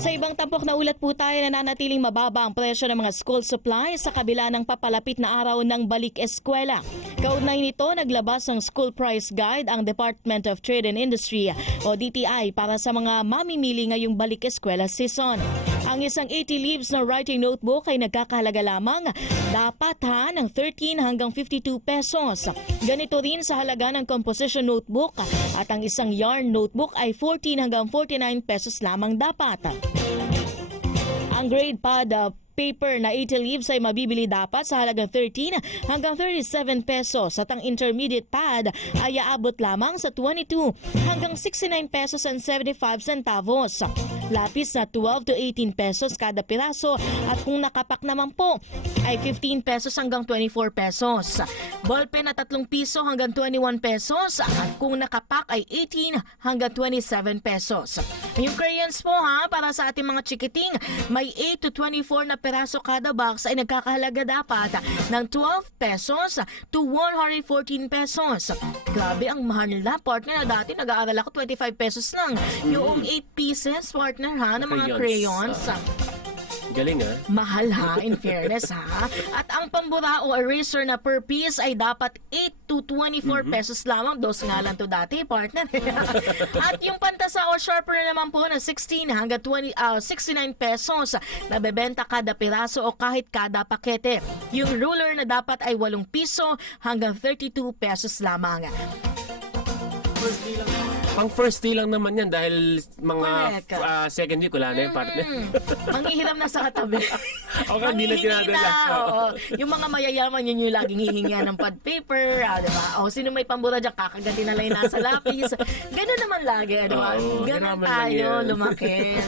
Sa ibang tampok na ulat po tayo, nananatiling mababa ang presyo ng mga school supplies sa kabila ng papalapit na araw ng balik eskwela. Kaugnay nito, naglabas ng School Price Guide ang Department of Trade and Industry o DTI para sa mga mamimili ngayong balik eskwela season. Ang isang 80 leaves na writing notebook ay nagkakahalaga lamang dapat ng 13 hanggang 52 pesos. Ganito rin sa halaga ng composition notebook at ang isang yarn notebook ay 14 hanggang 49 pesos lamang dapat. Ang grade pad paper na 80 leaves ay mabibili dapat sa halagang 13 hanggang 37 pesos at ang intermediate pad ay aabot lamang sa 22 hanggang 69 pesos and 75 centavos. Lapis na 12 to 18 pesos kada piraso at kung nakapak naman po ay 15 pesos hanggang 24 pesos. Ballpen na 3 piso hanggang 21 pesos at kung nakapak ay 18 hanggang 27 pesos. Yung crayons po para sa ating mga chikiting, may 8 to 24 na peraso kada box ay nagkakahalaga dapat ng 12 pesos to 114 pesos. Grabe ang mahal nila, partner, na dati nag-aaral ako 25 pesos lang. Yung 8 pieces, partner, na mga crayons. Galing Mahal in fairness At ang pambura o eraser na per piece ay dapat 8 to 24 pesos lamang. Dos nga lang to dati, partner. At yung pantasa o sharpener naman po na 16 hanggang 69 pesos. Nabebenta kada piraso o kahit kada pakete. Yung ruler na dapat ay 8 piso hanggang 32 pesos lamang. Pang first day lang naman yan dahil mga second week wala na yung partner. Manghihiram na sa katabi. Okay, hindi na tinadala. Oo. Yung mga mayayaman, yun yung laging hihinga ng pad paper, diba? O sino may pambura dyan, kakagatin na lang yung nasa lapis. Ganun naman lagi, diba? Ganun tayo, lumaki.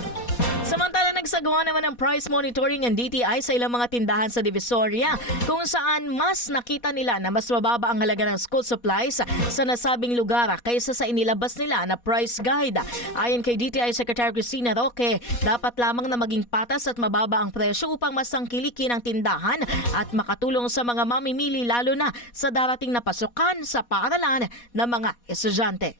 Samantala, nagsagawa naman ng price monitoring ng DTI sa ilang mga tindahan sa Divisoria kung saan mas nakita nila na mas mababa ang halaga ng school supplies sa nasabing lugar kaysa sa inilabas nila na price guide. Ayon kay DTI Secretary Cristina Roque, dapat lamang na maging patas at mababa ang presyo upang mas tangkilikin ang tindahan at makatulong sa mga mamimili lalo na sa darating na pasukan sa paaralan ng mga estudyante.